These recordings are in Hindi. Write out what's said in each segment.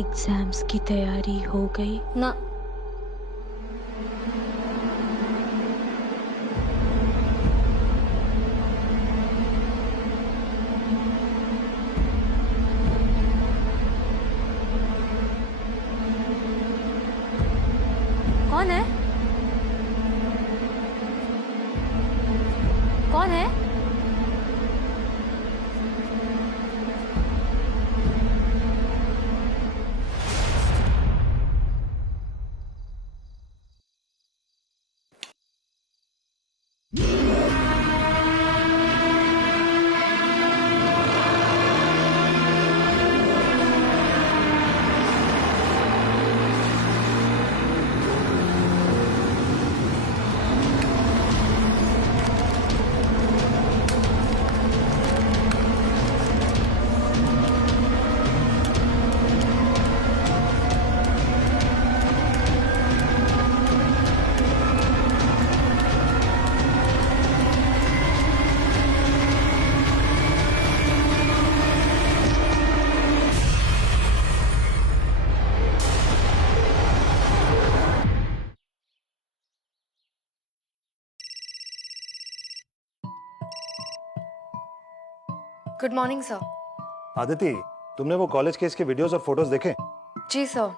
एग्जाम्स की तैयारी हो गई? ना। कौन है? कौन है? Good morning sir. आदिति, तुमने वो कॉलेज केस के वीडियोस और फोटोज देखे? जी sir.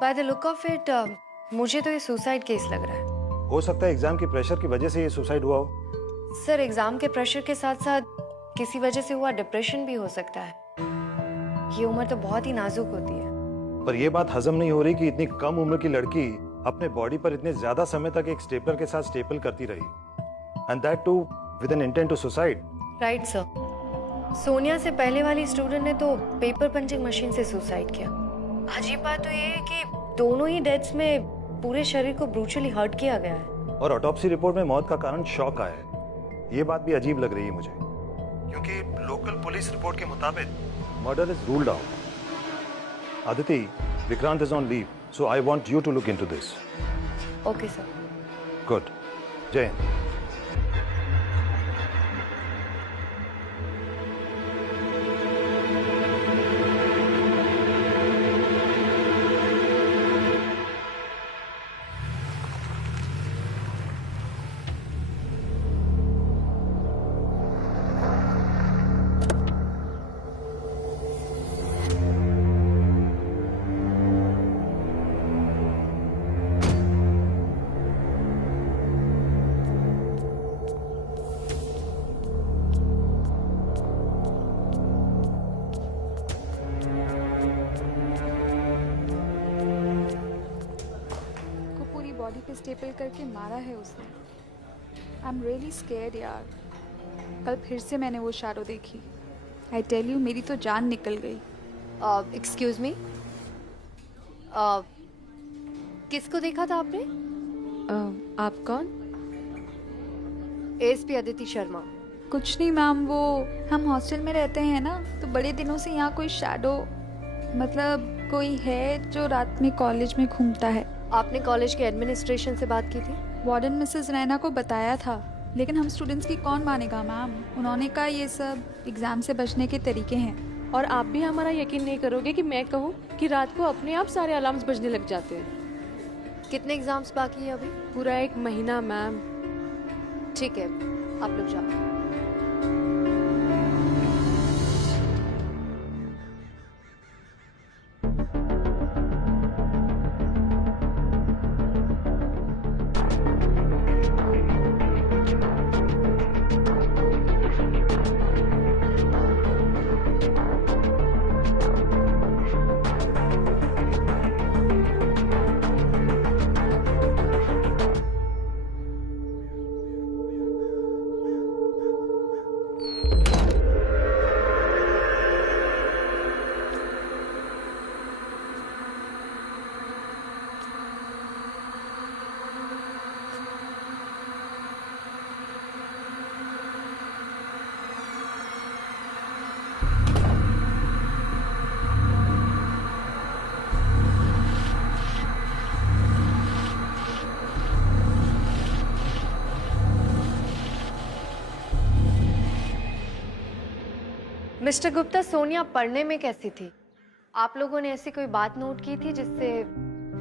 By the look of it मुझे तो ये सुसाइड केस लग रहा है। हो सकता है एग्जाम की प्रेशर की वजह से ये सुसाइड हुआ हो। सर, एग्जाम के प्रेशर के साथ साथ किसी वजह से हुआ डिप्रेशन भी हो सकता है। ये उम्र तो बहुत ही नाजुक होती है। पर ये बात हजम नहीं हो रही कि इतनी कम उम्र की लड़की अपने बॉडी पर इतने ज्यादा समय तक एक स्टेपलर के साथ स्टेपल करती रही, and that too with an intent to suicide. Right sir. Sonia से पहले वाली स्टूडेंट ने तो पेपर पंचिंग मशीन से सुसाइड किया। अजीब बात तो ये है कि दोनों ही डेथ्स में पूरे शरीर को ब्रूचुअली हर्ट किया गया है। और ऑटोप्सी रिपोर्ट में मौत का कारण शॉक आया है। ये बात भी अजीब लग रही है मुझे, क्योंकि लोकल पुलिस रिपोर्ट के मुताबिक murder is ruled out. Aditi, Vikrant is on leave, so I want you to look into this. Okay sir. Good. Jai Hind. Body पे स्टेपल करके मारा है उसने। आई एम रियली स्केर्ड यार। कल फिर से मैंने वो शैडो देखी। आई टेल यू, मेरी तो जान निकल गई। एक्सक्यूज मी, किसको देखा था आपने? आप कौन? एएसपी अदिति शर्मा। कुछ नहीं मैम, वो हम हॉस्टल में रहते हैं ना, तो बड़े दिनों से यहाँ कोई शैडो, मतलब कोई है जो रात में कॉलेज में घूमता है। आपने कॉलेज के एडमिनिस्ट्रेशन से बात की थी? वार्डन मिसेस रैना को बताया था, लेकिन हम स्टूडेंट्स की कौन मानेगा मैम। उन्होंने कहा ये सब एग्जाम से बचने के तरीके हैं। और आप भी हमारा यकीन नहीं करोगे कि मैं कहूँ कि रात को अपने आप सारे अलार्म्स बजने लग जाते हैं। कितने एग्जाम्स बाकी हैं अभी? पूरा 1 महीना मैम। ठीक है, आप लोग जाओ। मिस्टर गुप्ता, सोनिया पढ़ने में कैसी थी? आप लोगों ने ऐसी कोई बात नोट की थी जिससे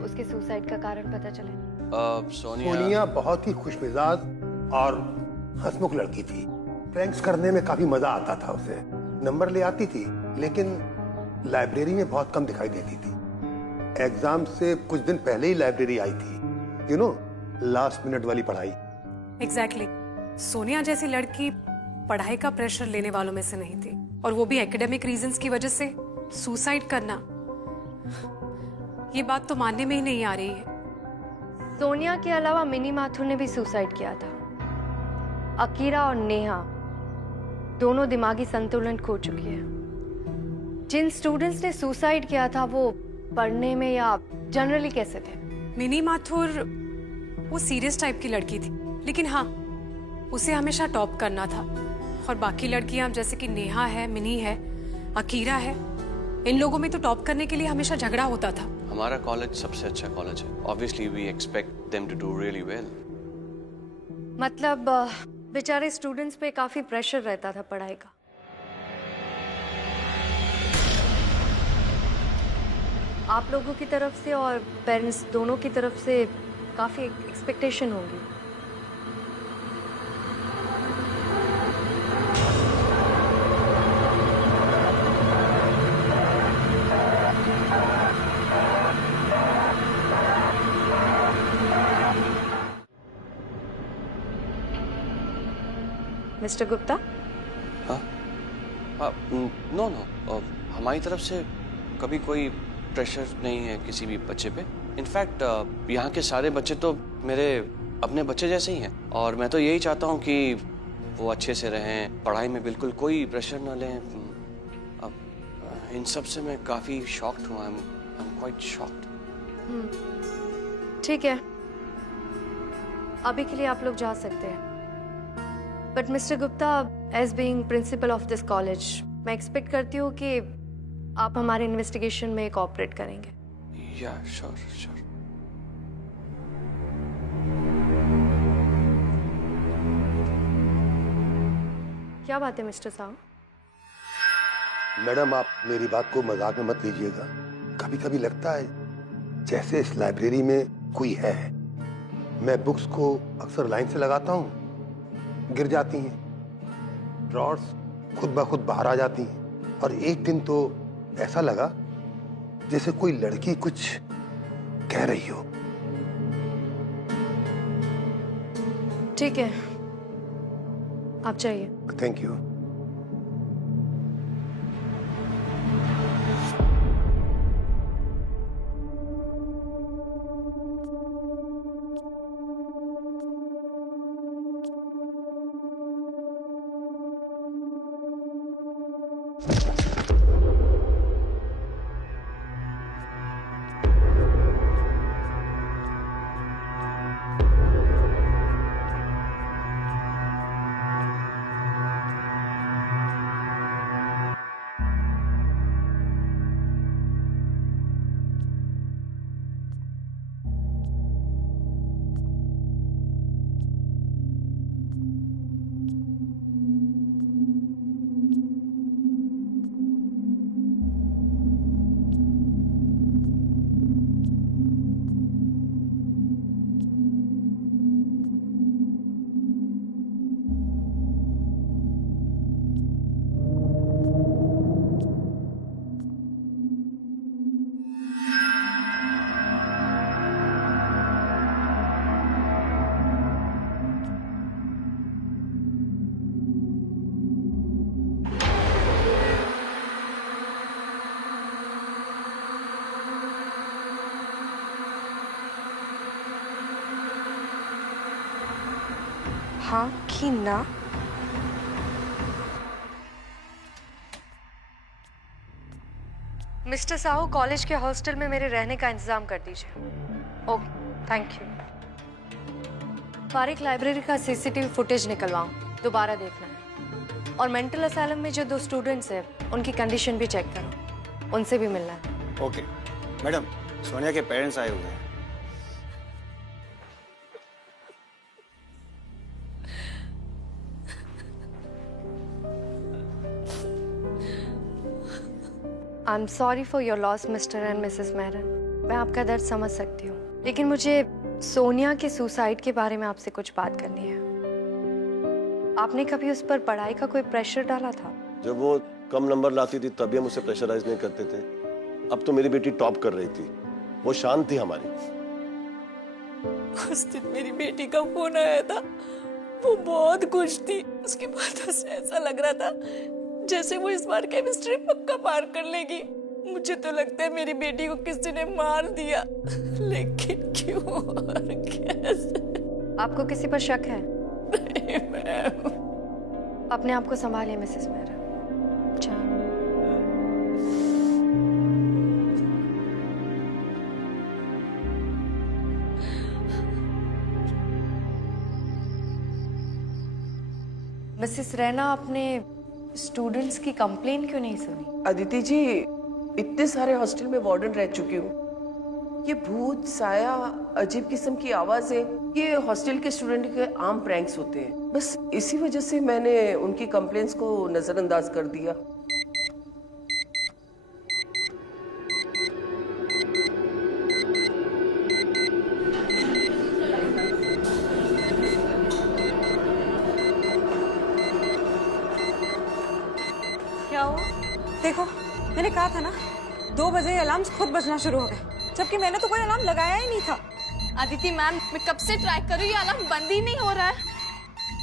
उसके सुसाइड का कारण पता चले? सोनिया बहुत ही खुशमिजाज और हंसमुख लड़की थी। प्रैंक्स करने में काफी मजा आता था उसे। नंबर ले आती थी लेकिन लाइब्रेरी में बहुत कम दिखाई देती थी। एग्जाम से कुछ दिन पहले ही लाइब्रेरी आई थी, यू नो, लास्ट मिनट वाली पढ़ाई। एग्जैक्टली सोनिया जैसी लड़की पढ़ाई का प्रेशर लेने वालों में से नहीं थी, और वो भी एकेडमिक रीजंस की वजह से सुसाइड करना, ये बात तो मानने में ही नहीं आ रही है। सोनिया के अलावा मिनी माथुर ने भी सुसाइड किया था। अकीरा और नेहा दोनों दिमागी संतुलन खो चुकी है। जिन स्टूडेंट्स ने सुसाइड किया था वो पढ़ने में या जनरली कैसे थे? मिनी माथुर वो सीरियस टाइप की लड़की थी, लेकिन हाँ उसे हमेशा टॉप करना था, और बाकी लड़कियां जैसे कि नेहा है, मिनी है, अकीरा है, इन लोगों में तो टॉप करने के लिए हमेशा झगड़ा होता था। हमारा कॉलेज सबसे अच्छा कॉलेज है, obviously we expect them to do really well. मतलब बेचारे स्टूडेंट्स पे काफी प्रेशर रहता था पढ़ाई का। आप लोगों की तरफ से और पेरेंट्स दोनों की तरफ से काफी एक्सपेक्टेशन होगी। मिस्टर गुप्ता? हाँ, नो नो, हमारी तरफ से कभी कोई प्रेशर नहीं है किसी भी बच्चे पे। इनफैक्ट यहाँ के सारे बच्चे तो मेरे अपने बच्चे जैसे ही हैं, और मैं तो यही चाहता हूँ कि वो अच्छे से रहें, पढ़ाई में बिल्कुल कोई प्रेशर न लें। अब इन सब से मैं काफ़ी शॉक्ड हूँ। I am quite shocked. ठीक है, अभी के लिए आप लोग जा सकते हैं। But mister Gupta, as being principal of this college, मैं एक्सपेक्ट करती हूँ कि आप हमारे इन्वेस्टिगेशन में कोऑपरेट करेंगे। या श्योर श्योर। क्या बात है मिस्टर साहब? मैडम, आप मेरी बात को मजाक में मत लीजिएगा। कभी कभी लगता है जैसे इस लाइब्रेरी में कोई है। मैं बुक्स को अक्सर लाइन से लगाता हूँ, गिर जाती हैं, ड्रॉर्स खुद ब खुद बाहर आ जाती हैं, और एक दिन तो ऐसा लगा जैसे कोई लड़की कुछ कह रही हो। ठीक है, आप जाइए। Thank you. हाँ कि ना? मिस्टर साहू, कॉलेज के हॉस्टल में मेरे रहने का इंतजाम कर दीजिए। Okay, thank you. Farik library का सीसीटीवी फुटेज निकलवाऊं, दोबारा देखना है। और मेंटल असाइलम में जो 2 स्टूडेंट्स हैं उनकी कंडीशन भी चेक करो, उनसे भी मिलना है। ओके मैडम, सोनिया के पेरेंट्स आए हुए हैं। I am sorry for your loss mister and Mrs Mehran. मैं आपका दर्द समझ सकती हूँ, लेकिन मुझे सोनिया के सुसाइड के बारे में आपसे कुछ बात करनी है। आपने कभी उस पर पढ़ाई का कोई प्रेशर डाला था? जब वो कम नंबर लाती थी तभी हम उसे प्रेशराइज नहीं करते थे। अब तो मेरी बेटी टॉप कर रही थी, वो शान थी हमारी। उस दिन मेरी बेटी का फोन आया था, वो बहुत खुश थी। उसकी बातों से ऐसा लग रहा था जैसे वो इस बार केमिस्ट्री पक्का पार कर लेगी। मुझे तो लगता है मेरी बेटी को किसी ने मार दिया, लेकिन क्यों और कैसे? आपको किसी पर शक है? नहीं मैम। अपने आप को संभालिए मिसेस मेहरा। मिसेस रैना, आपने स्टूडेंट्स की कंप्लेन क्यों नहीं सुनी? अदिति जी, इतने सारे हॉस्टल में वार्डन रह चुकी हूँ। ये भूत, साया, अजीब किस्म की आवाजें, ये हॉस्टल के स्टूडेंट के आम प्रैंक्स होते हैं। बस इसी वजह से मैंने उनकी कंप्लेंट्स को नजरअंदाज कर दिया। क्या हुआ? देखो, मैंने कहा था ना, 2 बजे अलार्म्स खुद बजना शुरू हो गए, जबकि मैंने तो कोई अलार्म लगाया ही नहीं था। अदिति मैम, मैं कब से ट्राई कर रही हूँ, ये अलार्म बंद ही नहीं हो रहा है।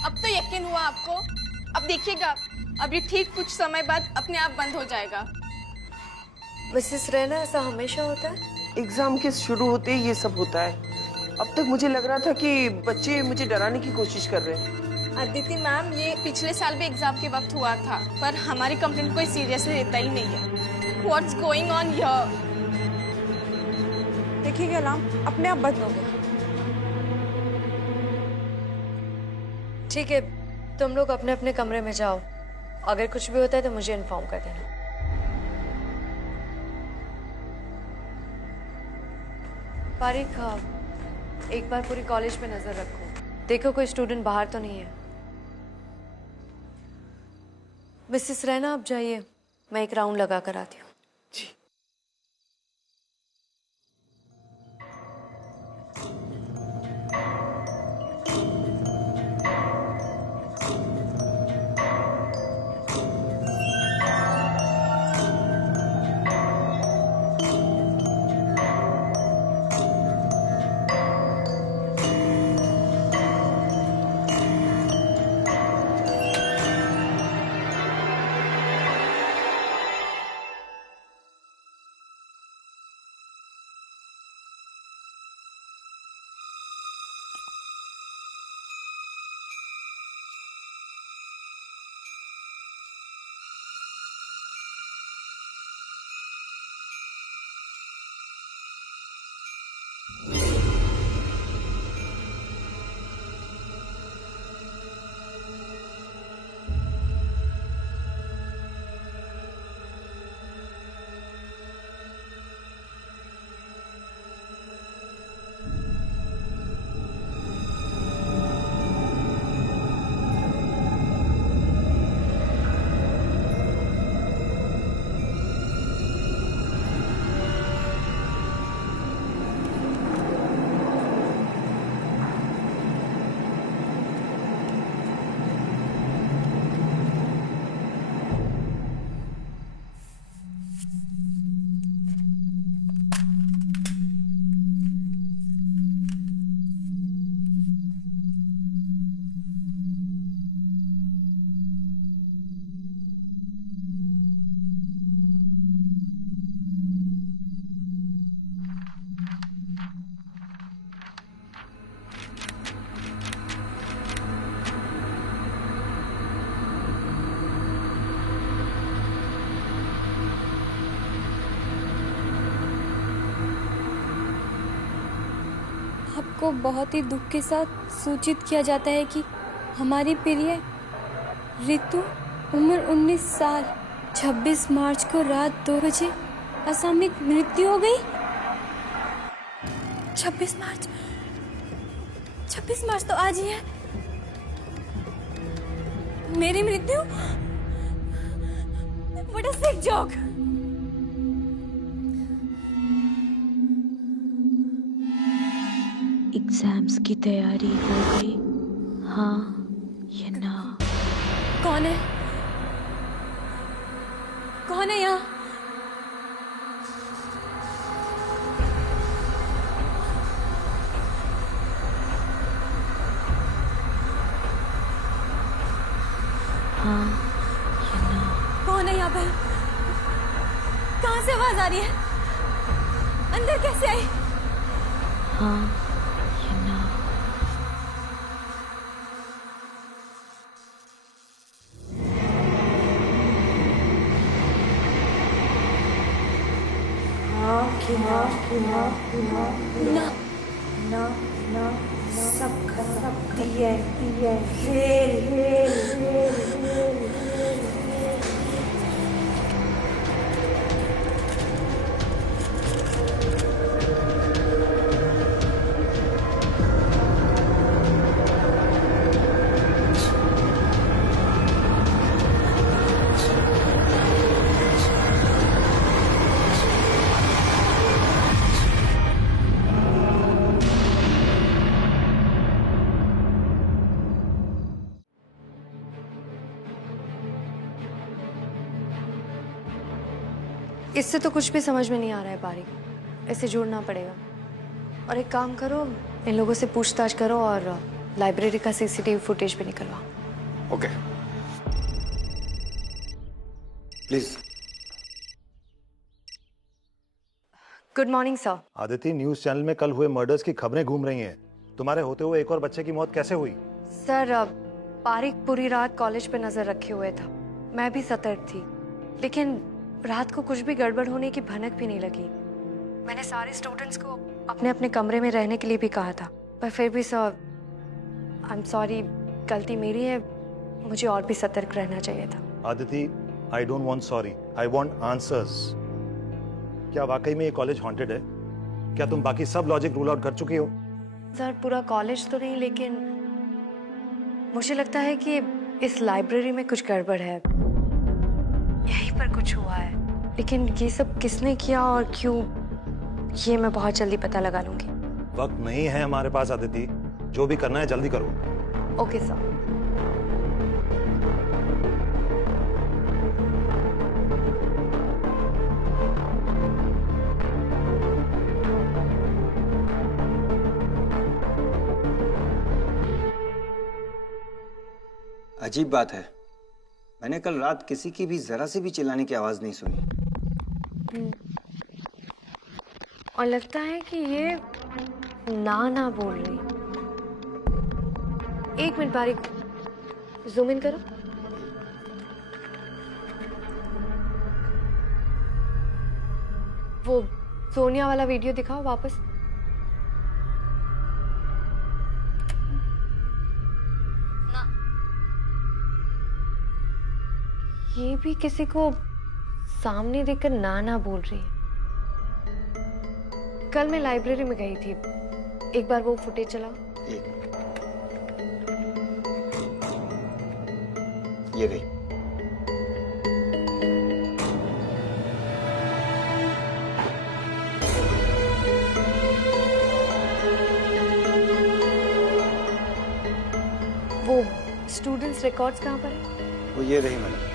अब तो यकीन हुआ आपको? अब देखिएगा, अब ये ठीक कुछ समय बाद अपने आप बंद हो जाएगा। मिसेस रैना, ऐसा हमेशा होता है? एग्जाम के शुरू होते ही ये सब होता है। अब तक मुझे लग रहा था कि बच्चे मुझे डराने की कोशिश कर रहे हैं। अदिति मैम, ये पिछले साल भी एग्जाम के वक्त हुआ था, पर हमारी कंप्लेंट कोई सीरियसली लेता ही नहीं है। What's going on here? देखिए, अलार्म अपने आप बंद हो गया। ठीक है, तुम लोग अपने अपने कमरे में जाओ। अगर कुछ भी होता है तो मुझे इन्फॉर्म कर देना। पारिक, एक बार पूरी कॉलेज पे नजर रखो, देखो कोई स्टूडेंट बाहर तो नहीं है। मिसेस रैना, आप जाइए, मैं एक राउंड लगा कर आती हूँ। जी। आपको बहुत ही दुख के साथ सूचित किया जाता है कि हमारी प्रिय ऋतु, उम्र 19 साल, 26 मार्च को रात 2 बजे असामयिक मृत्यु हो गई। 26 मार्च तो आज ही है। मेरी मृत्यु? What a sick joke! Exams की तैयारी हो गई? हाँ या ना? कौन है? कौन है यहाँ? हाँ या ना? कौन है यहाँ पर? कहाँ से आवाज आ रही है? अंदर कैसे आई? हाँ या ना? इससे तो कुछ भी समझ में नहीं आ रहा है पारी। इसे जोड़ना पड़ेगा। और एक काम करो, इन लोगों से पूछताछ करो और लाइब्रेरी का सीसीटीवी फुटेज भी निकलवाओ। Okay please. Good morning sir. Aditi, news channel में कल हुए मर्डर्स की खबरें घूम रही हैं। तुम्हारे होते हुए एक और बच्चे की मौत कैसे हुई? सर पारिक पूरी रात कॉलेज पे नजर रखे हुए था। मैं भी सतर्क थी, लेकिन रात को कुछ भी गड़बड़ होने की भनक भी नहीं लगी। मैंने सारे स्टूडेंट्स को अपने अपने कमरे में रहने के लिए भी कहा था, पर फिर भी सर आई एम सॉरी, गलती मेरी है। मुझे और भी सतर्क रहना चाहिए था। Aditi, I don't want sorry, I want answers. क्या वाकई में ये कॉलेज हॉन्टेड है? क्या तुम बाकी सब लॉजिक रूल आउट कर चुकी हो? सर पूरा कॉलेज तो नहीं, लेकिन मुझे लगता है कि इस लाइब्रेरी में कुछ गड़बड़ है। यहीं पर कुछ हुआ है, लेकिन ये सब किसने किया और क्यों, ये मैं बहुत जल्दी पता लगा लूंगी। वक्त नहीं है हमारे पास आदिति, जो भी करना है जल्दी करो। Okay sir. अजीब बात है, मैंने कल रात किसी की भी जरा सी भी चिल्लाने की आवाज नहीं सुनी। और लगता है कि ये ना बोल रही। एक मिनट बारीक, जूम इन करो। वो सोनिया वाला वीडियो दिखाओ वापस। ये भी किसी को सामने देखकर ना बोल रही है। कल मैं लाइब्रेरी में गई थी, एक बार वो फुटेज चलाओ। ये रही। वो स्टूडेंट्स रिकॉर्ड्स कहाँ पर है? वो ये रही मैडम।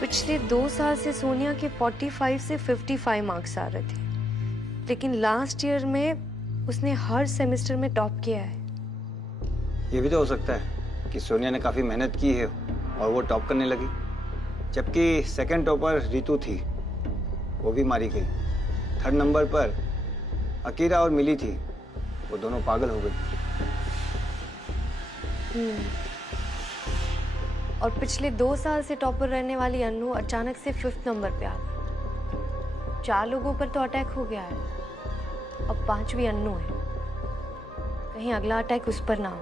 पिछले 2 साल से सोनिया के 45 से 55 मार्क्स आ रहे थे, लेकिन लास्ट ईयर में उसने हर सेमेस्टर में टॉप किया है। ये भी तो हो सकता है कि सोनिया ने काफी मेहनत की है और वो टॉप करने लगी, जबकि सेकंड टॉपर रितु थी, वो भी मारी गई। थर्ड नंबर पर अकीरा और मिली थी, वो दोनों पागल हो गई। और पिछले 2 साल से टॉपर रहने वाली अन्नू अचानक से 5th नंबर पे आ गई। 4 लोगों पर तो अटैक हो गया है, अब 5वीं अन्नू है। कहीं अगला अटैक उस पर ना हो।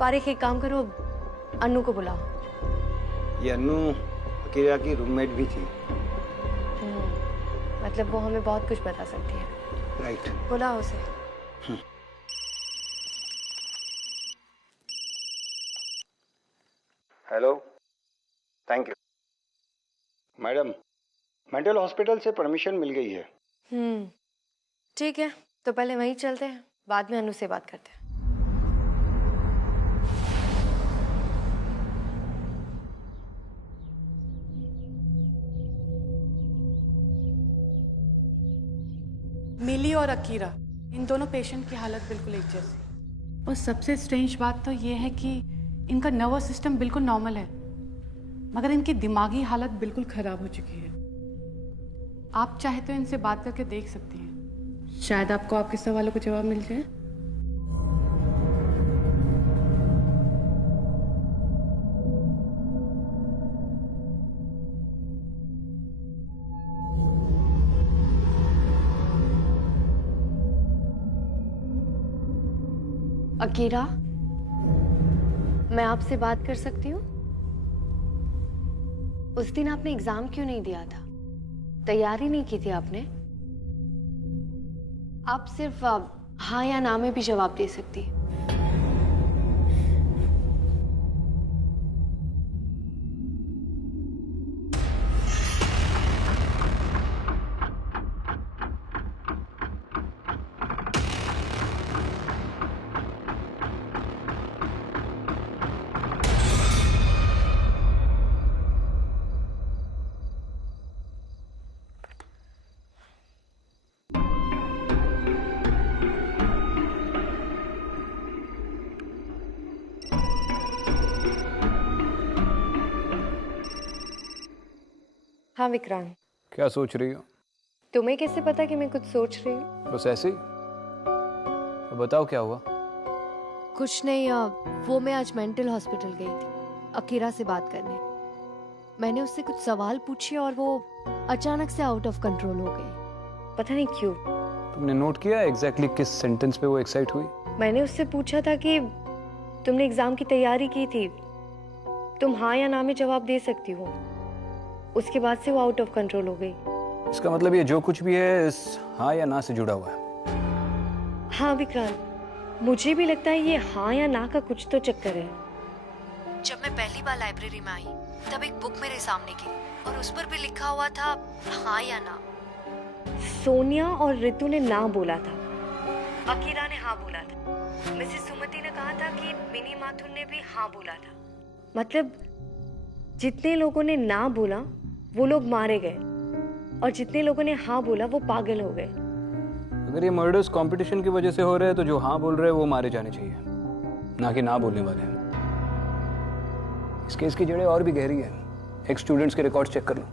पारिक, एक काम करो, अन्नू को बुलाओ। ये अन्नू अकीरा की रूममेट भी थी। मतलब वो हमें बहुत कुछ बता सकती है। राइट। बुलाओ उसे। Hello thank you. Madam, mental hospital से परमिशन मिल गई है। ठीक है, तो पहले वहीं चलते हैं, बाद में अनु से बात करते हैं। मिली और अकीरा, इन दोनों पेशेंट की हालत बिल्कुल एक जैसी। और सबसे स्ट्रेंज बात तो ये है कि इनका नर्वस सिस्टम बिल्कुल नॉर्मल है, मगर इनकी दिमागी हालत बिल्कुल खराब हो चुकी है। आप चाहे तो इनसे बात करके देख सकती हैं, शायद आपको आपके सवालों का जवाब मिल जाए। अकीरा, मैं आपसे बात कर सकती हूँ? उस दिन आपने एग्जाम क्यों नहीं दिया था? तैयारी नहीं की थी आपने? आप सिर्फ हाँ या ना में भी जवाब दे सकती। हाँ विक्रांत, क्या सोच रही हो? तुम्हें कैसे पता कि मैं कुछ सोच रही हूँ? बस ऐसे ही। तो बताओ क्या हुआ? कुछ नहीं, वो मैं आज मेंटल हॉस्पिटल गई थी अकीरा से बात करने। मैंने उससे कुछ सवाल पूछे और वो अचानक से आउट ऑफ कंट्रोल हो गई, पता नहीं क्यों। तुमने नोट किया एग्जैक्टली किस सेंटेंस पे वो एक्साइट हुई? मैंने उससे पूछा था कि तुमने एग्जाम की तैयारी की थी, तुम हाँ या ना में जवाब दे सकती हो। उसके बाद से वो आउट ऑफ कंट्रोल हो गई। इसका मतलब ये जो कुछ भी है इस हाँ या ना से जुड़ा हुआ है। हाँ विक्रांत, मुझे भी लगता है ये हाँ या ना का कुछ तो चक्कर है। जब मैं पहली बार लाइब्रेरी में आई तब एक बुक मेरे सामने गिरी और उस पर भी लिखा हुआ था हाँ या ना। सोनिया और रितु ने ना बोला था, अकीरा ने हाँ बोला था, मिसेस सुमति ने कहा था कि मिनी माथुर ने भी हाँ बोला था। मतलब जितने लोगों ने ना बोला वो लोग मारे गए और जितने लोगों ने हाँ बोला वो पागल हो गए। अगर ये मर्डर्स कंपटीशन की वजह से हो रहे हैं तो जो हाँ बोल रहे हैं वो मारे जाने चाहिए, ना कि ना बोलने वाले। इस केस की जड़ें और भी गहरी है। एक स्टूडेंट्स के रिकॉर्ड चेक कर लो।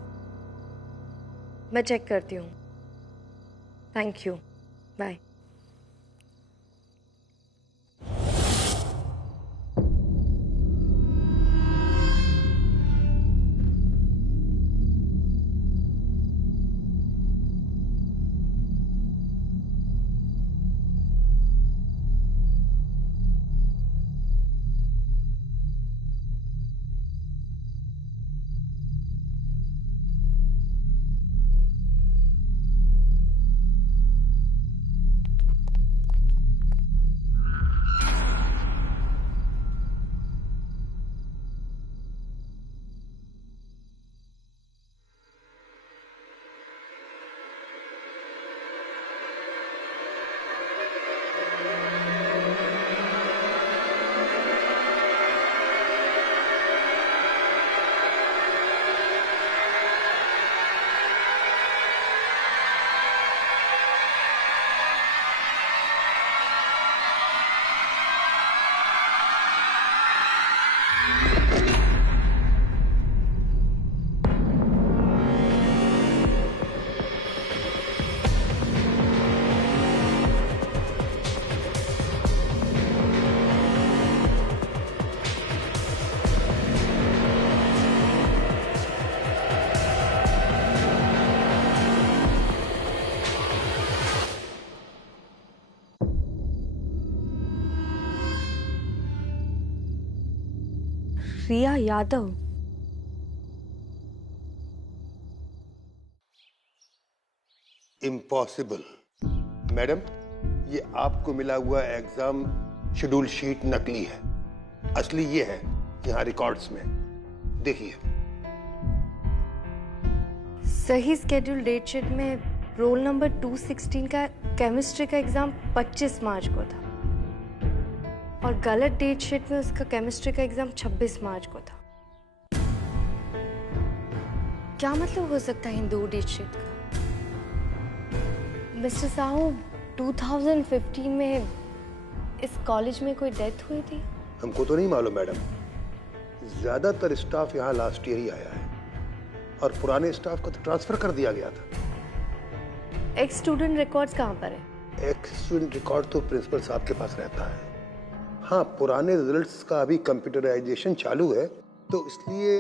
मैं चेक करती हूँ। Thank you, bye. Riya Yadav. Impossible. Madam, ये आपको मिला हुआ एग्जाम शेड्यूल शीट नकली है, असली ये है यहाँ रिकॉर्ड्स में। देखिए, सही स्केड्यूल डेट शीट में रोल नंबर 216 का केमिस्ट्री का एग्जाम 25 मार्च को था और गलत डेट शीट में उसका केमिस्ट्री का एग्जाम 26 मार्च को था। क्या मतलब हो सकता है इन दो डेट शीट का? मिस्टर साहू, 2015 में इस कॉलेज में कोई डेथ हुई थी? हमको तो नहीं मालूम मैडम, ज्यादातर स्टाफ यहाँ लास्ट ईयर ही आया है और पुराने स्टाफ को तो ट्रांसफर कर दिया गया था। एक्स स्टूडेंट रिकॉर्ड्स कहाँ पर है? एक्स स्टूडेंट रिकॉर्ड तो प्रिंसिपल साहब के पास रहता है। हाँ, पुराने रिजल्ट्स का अभी कंप्यूटराइजेशन चालू है, तो इसलिए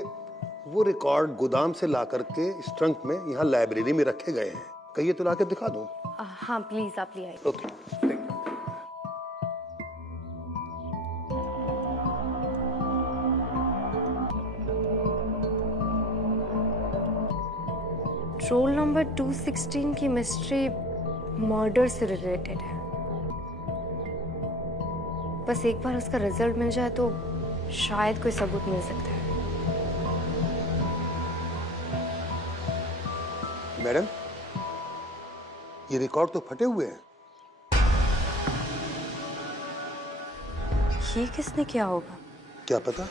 वो रिकॉर्ड गोदाम से ला करके इस ट्रंक में यहाँ लाइब्रेरी में रखे गए हैं। कहिए तो ला के दिखा दूं? हाँ प्लीज, आप ले आइए। Okay, thank you. Role number 216 की मिस्ट्री मर्डर से रिलेटेड है। बस एक बार उसका रिजल्ट मिल जाए तो शायद कोई सबूत मिल सकता है। मैडम, ये रिकॉर्ड तो फटे हुए हैं। ये किसने किया होगा? क्या पता।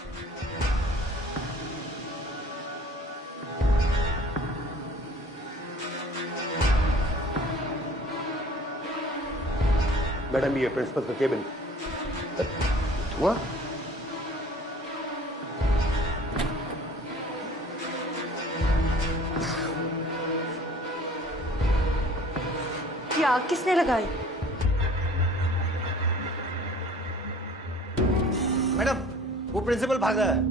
मैडम, ये प्रिंसिपल का केबिन। धुआं? क्या किसने लगाई? मैडम, वो प्रिंसिपल भाग रहा है।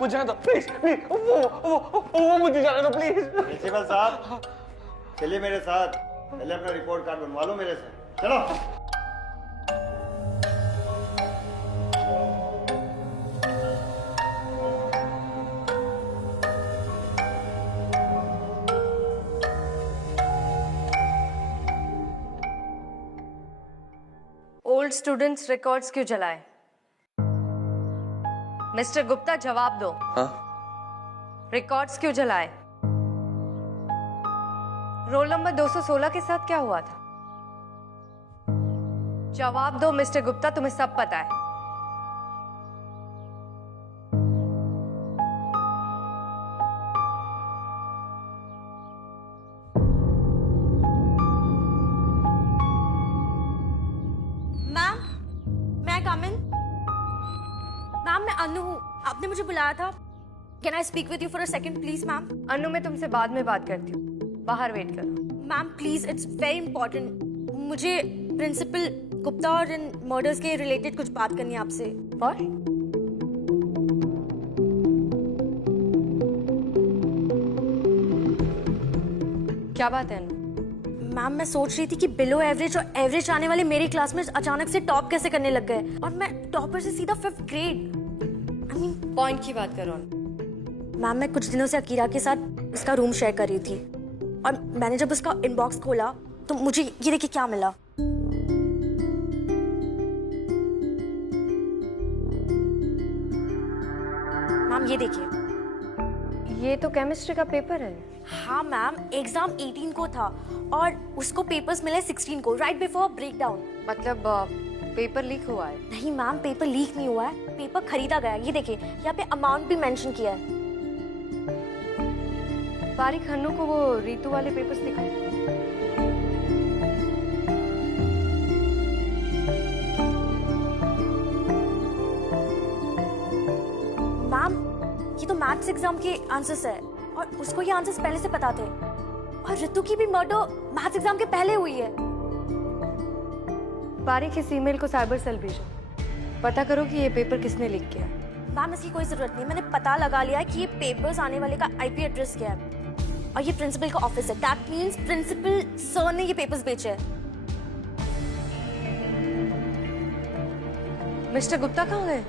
मुझे जाने दो प्लीज प्लीज, वो मुझे जाने दो प्लीज। प्रिंसिपल साहब, चलिए मेरे साथ। पहले अपना रिपोर्ट कार्ड बनवा लो मेरे से। चलो। ओल्ड स्टूडेंट्स रिकॉर्ड्स क्यों जलाए? मिस्टर गुप्ता, जवाब दो। हाँ? रिकॉर्ड्स क्यों जलाए? रोल नंबर 216 के साथ क्या हुआ था? जवाब दो मिस्टर गुप्ता, तुम्हें सब पता है। मैम, मैं कम इन? मैम, मैं अनु हूँ, आपने मुझे बुलाया था। Can I speak with you for a second please ma'am? Anu, मैं तुमसे बाद में बात करती हूँ, बाहर वेट करो। Ma'am please, it's very important. मुझे प्रिंसिपल गुप्ता और इन मर्डर्स के रिलेटेड कुछ बात करनी है आपसे। और क्या बात है अनु? मैम, मैं सोच रही थी कि बिलो एवरेज और एवरेज आने वाले मेरी क्लास में अचानक से टॉप कैसे करने लग गए, और मैं टॉपर से सीधा 5th grade. I mean, point की बात करो। मैम, मैं कुछ दिनों से अकीरा के साथ इसका रूम शेयर कर रही थी, और मैंने जब उसका इनबॉक्स खोला तो मुझे ये देखिए क्या मिला। मैम, ये देखिए। ये तो केमिस्ट्री का पेपर है। हाँ मैम, एग्जाम 18 को था और उसको पेपर्स मिले 16 को, राइट बिफोर ब्रेकडाउन। मतलब पेपर लीक हुआ है? नहीं मैम, पेपर लीक नहीं हुआ है, पेपर खरीदा गया। ये देखिए, यहाँ पे अमाउंट भी मेंशन किया है। बारिक, हन्नू को वो रीतू वाले पेपर्स दिखाए। मैम, ये तो मैथ्स एग्जाम के आंसर्स है और उसको ये आंसर्स पहले से पता थे। और रितु की भी मर्डर मैथ्स एग्जाम के पहले हुई है। बारीक इस ईमेल को साइबर सेल भेजो, पता करो कि ये पेपर किसने लीक किया। मैम इसकी कोई जरूरत नहीं, मैंने पता लगा लिया है कि ये पेपर्स आने वाले का आईपी एड्रेस क्या है और ये प्रिंसिपल का ऑफिस है। दैट मींस प्रिंसिपल सर ने ये पेपर्स बेचे हैं। मिस्टर गुप्ता कहाँ गए?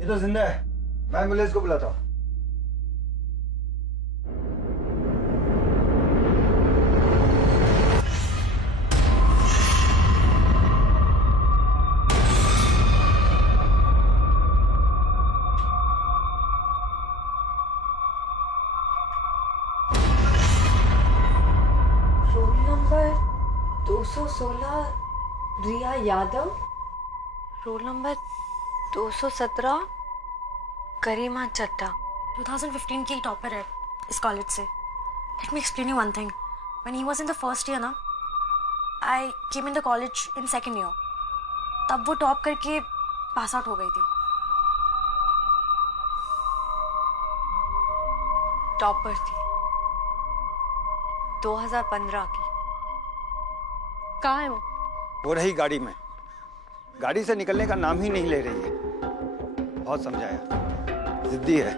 ये तो जिंदा है, मैं एम्बुलेंस को बुलाता हूँ। Roll number 216 Riya Yadav, roll number 217 Karima Chadha. 2015 की टॉपर है इस कॉलेज से। Let me explain you one thing. When he was in the first year ना, I came in the college in second year. तब वो टॉप करके पास आउट हो गई थी। टॉपर थी 2015 की। कहाँ है वो रही गाड़ी में, गाड़ी से निकलने का नाम ही नहीं ले रही है। बहुत समझाया, जिद्दी है।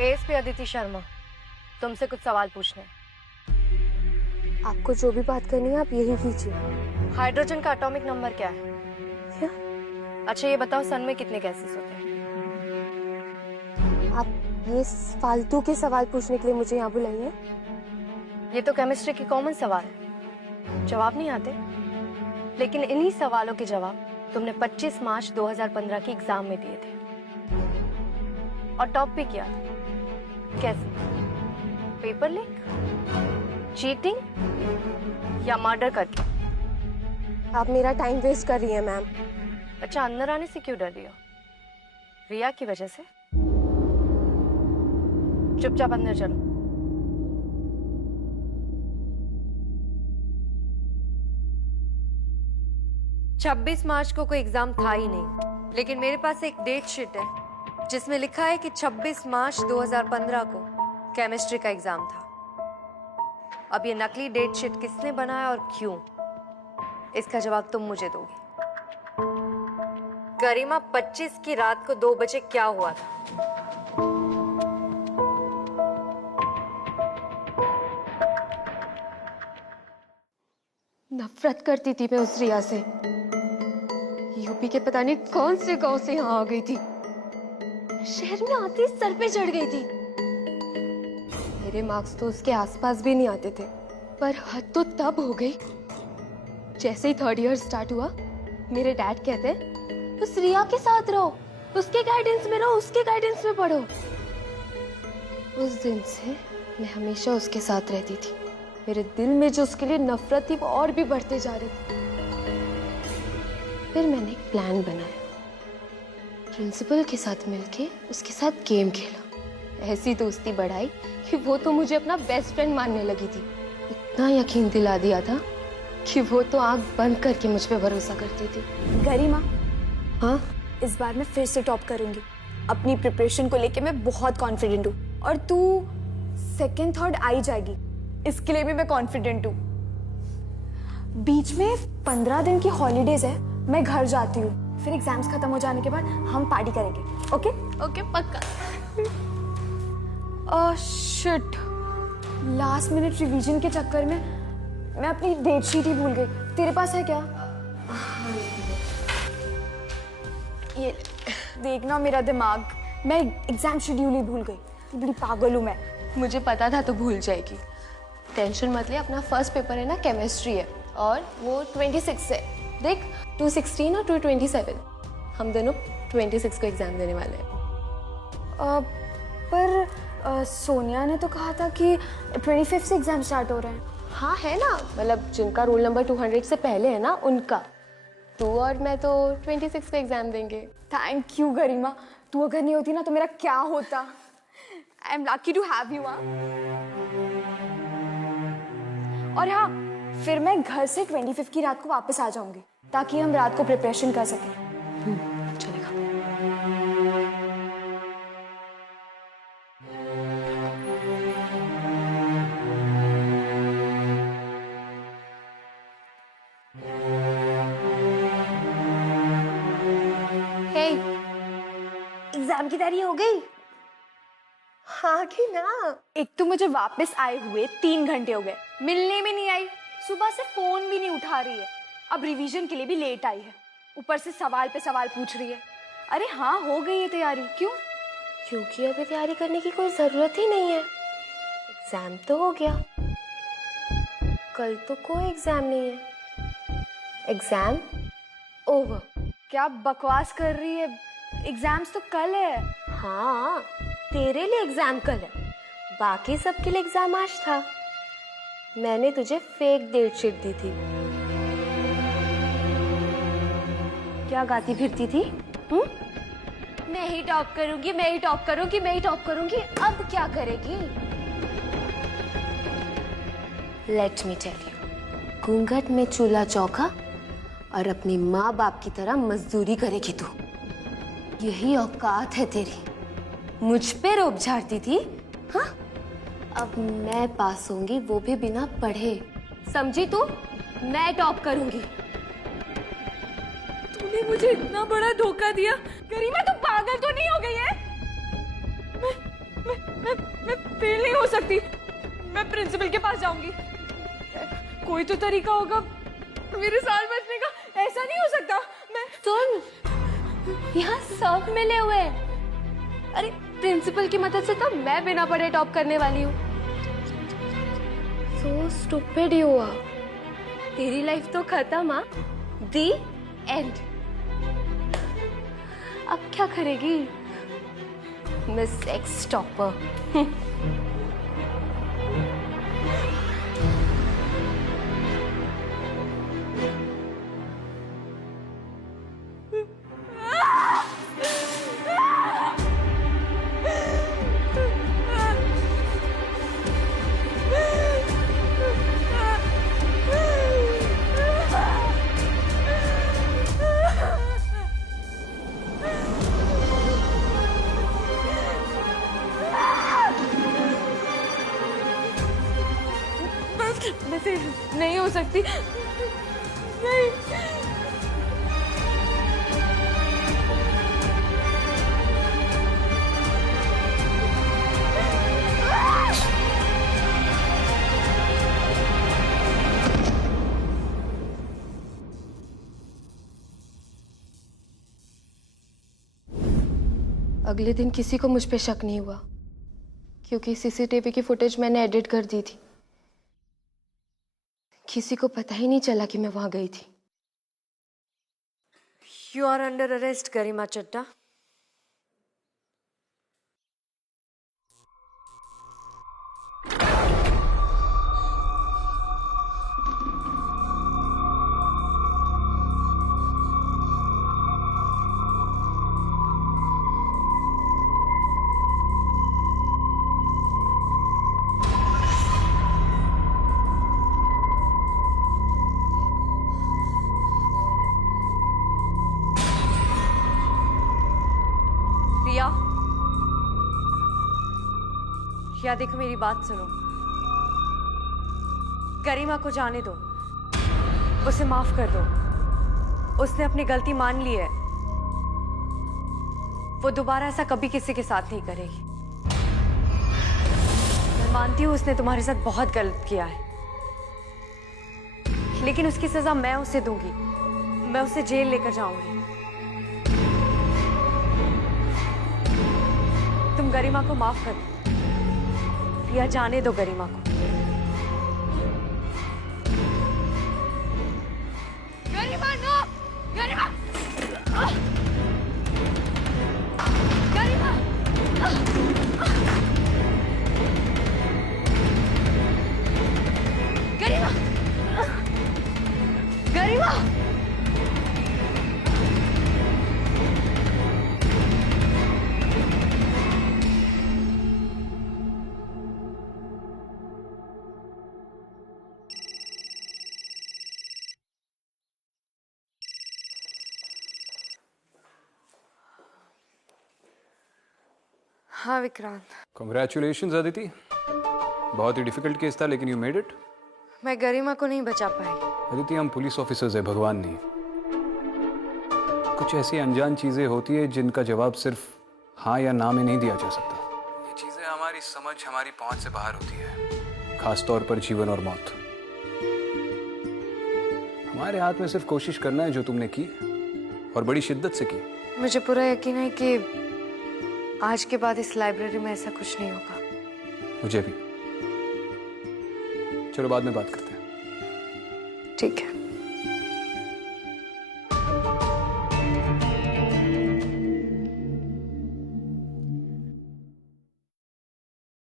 एएसपी अदिति शर्मा, तुमसे कुछ सवाल पूछने हैं। आपको जो भी बात करनी है आप यही कीजिए। हाइड्रोजन का एटॉमिक नंबर क्या है? क्या? अच्छा ये बताओ, सन में कितने गैसेस होते हैं? आप ये फालतू के सवाल पूछने के लिए मुझे यहाँ बुलाई है? ये तो केमिस्ट्री की कॉमन सवाल है, जवाब नहीं आते। लेकिन इन्हीं सवालों के जवाब तुमने 25 मार्च 2015 की एग्जाम में दिए थे और टॉप भी किया था। कैसे? पेपर लीक, चीटिंग या मर्डर करके? आप मेरा टाइम वेस्ट कर रही हैं मैम। अच्छा, अंदर आने से क्यों डर रही हो? रिया की वजह से? चुपचाप अंदर चलो। छब्बीस मार्च को कोई एग्जाम था ही नहीं, लेकिन मेरे पास एक डेट शीट है जिसमें लिखा है कि 26 मार्च 2015 को केमिस्ट्री का एग्जाम था। अब ये नकली डेट शीट किसने बनाया और क्यों, इसका जवाब तुम मुझे दोगे। गरिमा 25 की रात को 2 बजे क्या हुआ था? नफरत करती थी मैं उस रिया से। यूपी के पता नहीं कौन से गांव से यहाँ आ गई थी। शहर में आते ही सर पे चढ़ गई थी। मेरे मार्क्स तो उसके आसपास भी नहीं आते थे। पर हद तो तब हो गई जैसे ही थर्ड ईयर स्टार्ट हुआ, मेरे डैड कहते हैं उस रिया के साथ रहो, उसके गाइडेंस में रहो, उसके गाइडेंस में पढ़ो। उस दिन से मैं हमेशा उसके साथ रहती थी। मेरे दिल में जो उसके लिए नफरत थी वो और भी बढ़ते जा रही थी। फिर मैंने एक प्लान बनाया, प्रिंसिपल के साथ मिलके उसके साथ गेम खेला। ऐसी दोस्ती बढ़ाई कि वो तो मुझे अपना बेस्ट फ्रेंड मानने लगी थी। इतना यकीन दिला दिया था कि वो तो आंख बंद करके मुझ पे भरोसा करती थी। गरिमा, हाँ, इस बार मैं फिर से टॉप करूंगी। अपनी प्रिपरेशन को लेके मैं बहुत कॉन्फिडेंट हूँ और तू सेकंड थर्ड आ ही जाएगी, इसके लिए भी मैं कॉन्फिडेंट हूँ। बीच में 15 दिन की हॉलीडेज है, मैं घर जाती हूँ, फिर एग्जाम्स खत्म हो जाने के बाद हम पार्टी करेंगे। ओके? ओके पक्का। शिट, लास्ट मिनट रिवीजन के चक्कर में मैं अपनी डेट शीट ही भूल गई। तेरे पास है क्या? ये देखना मेरा दिमाग, मैं एग्जाम शेड्यूल ही भूल गई। बड़ी पागल हूँ मैं। मुझे पता था तो भूल जाएगी। टेंशन मत ले, अपना फर्स्ट पेपर है ना, केमिस्ट्री है और वो 26 से। देख 216 और 227, हम दोनों 26 को एग्जाम देने वाले हैं। पर सोनिया ने तो कहा था कि 25 से एग्जाम स्टार्ट हो रहे हैं। हाँ है ना, मतलब जिनका रोल नंबर 200 से पहले है ना उनका। तू और मैं तो 26 को एग्जाम देंगे। थैंक यू गरिमा, तू अगर नहीं होती ना तो मेरा क्या होता। I am lucky to have you. और हाँ, फिर मैं घर से 25 की रात को वापस आ जाऊंगी ताकि हम रात को प्रिपरेशन कर सकें। चलेगा। हे, एग्जाम की तैयारी हो गई? हाँ कि ना। एक तो मुझे वापस आए हुए 3 घंटे हो गए, मिलने में नहीं आई, सुबह से फोन भी नहीं उठा रही है, अब रिवीजन के लिए भी लेट आई है, ऊपर से सवाल पे सवाल पूछ रही है। अरे हाँ, हो गई है तैयारी। क्यों? क्योंकि अभी तैयारी करने की कोई जरूरत ही नहीं है। एग्जाम तो हो गया, कल तो कोई एग्जाम नहीं है। Exam over. क्या बकवास कर रही है? एग्जाम्स तो कल है। हाँ, तेरे लिए एग्जाम कल है, बाकी सबके लिए एग्जाम आज था। मैंने तुझे फेक डेट शीट दी थी। क्या गाती फिरती थी? मैं ही टॉप करूंगी, मैं ही टॉप करूंगी, मैं ही टॉप करूंगी। अब क्या करेगी? लेट मी टेल यू, घूंघट में चूल्हा चौका और अपनी माँ बाप की तरह मजदूरी करेगी तू। यही औकात है तेरी। मुझ पे रोब झाड़ती थी, हाँ? अब मैं पास होंगी, वो भी बिना पढ़े। समझी तू? मैं टॉप करूंगी। तूने मुझे इतना बड़ा धोखा दिया। गरिमा, तू पागल तो नहीं हो गई है? मैं फेल नहीं हो सकती। मैं प्रिंसिपल के पास जाऊंगी। कोई तो तरीका होगा मेरे साल बचने का। ऐसा नहीं हो सकता। मैं सुन, यहाँ सब मिले हुए हैं। अरे प्रिंसिपल की मदद से तो मैं बिना पढ़े टॉप करने वाली हूँ। So stupid you are। तेरी लाइफ तो खत्म। हाँ, The end। अब क्या करेगी मिस एक्स टॉपर? नहीं हो सकती। नहीं। अगले दिन किसी को मुझ पे शक नहीं हुआ क्योंकि सीसीटीवी की फुटेज मैंने एडिट कर दी थी। किसी को पता ही नहीं चला कि मैं वहां गई थी। यू आर अंडर अरेस्ट गरिमा चड्ढा। या देखो, मेरी बात सुनो। गरिमा को जाने दो, उसे माफ कर दो। उसने अपनी गलती मान ली है। वो दोबारा ऐसा कभी किसी के साथ नहीं करेगी। मैं मानती हूँ उसने तुम्हारे साथ बहुत गलत किया है, लेकिन उसकी सजा मैं उसे दूंगी। मैं उसे जेल लेकर जाऊंगी। तुम गरिमा को माफ कर दो। या जाने दो गरिमा को। गरिमा नो! गरिमा! गरिमा! गरिमा! गरिमा! हाँ विक्रांत, कॉन्ग्रेचुलेशंस अदिति। बहुत ही डिफिकल्ट केस था लेकिन यू मेड इट। मैं गरिमा को नहीं बचा पाई। अदिति, हम पुलिस ऑफिसर्स हैं, भगवान नहीं। कुछ ऐसी अनजान चीजें होती है जिनका जवाब सिर्फ हाँ या ना में नहीं दिया जा सकता। ये चीजें हमारी समझ, हमारी पहुंच से बाहर होती है, खास तौर पर जीवन और मौत। हमारे हाथ में सिर्फ कोशिश करना है जो तुमने की और बड़ी शिद्दत से की। मुझे पूरा यकीन है कि आज के बाद इस लाइब्रेरी में ऐसा कुछ नहीं होगा। मुझे भी। चलो बाद में बात करते हैं। ठीक है।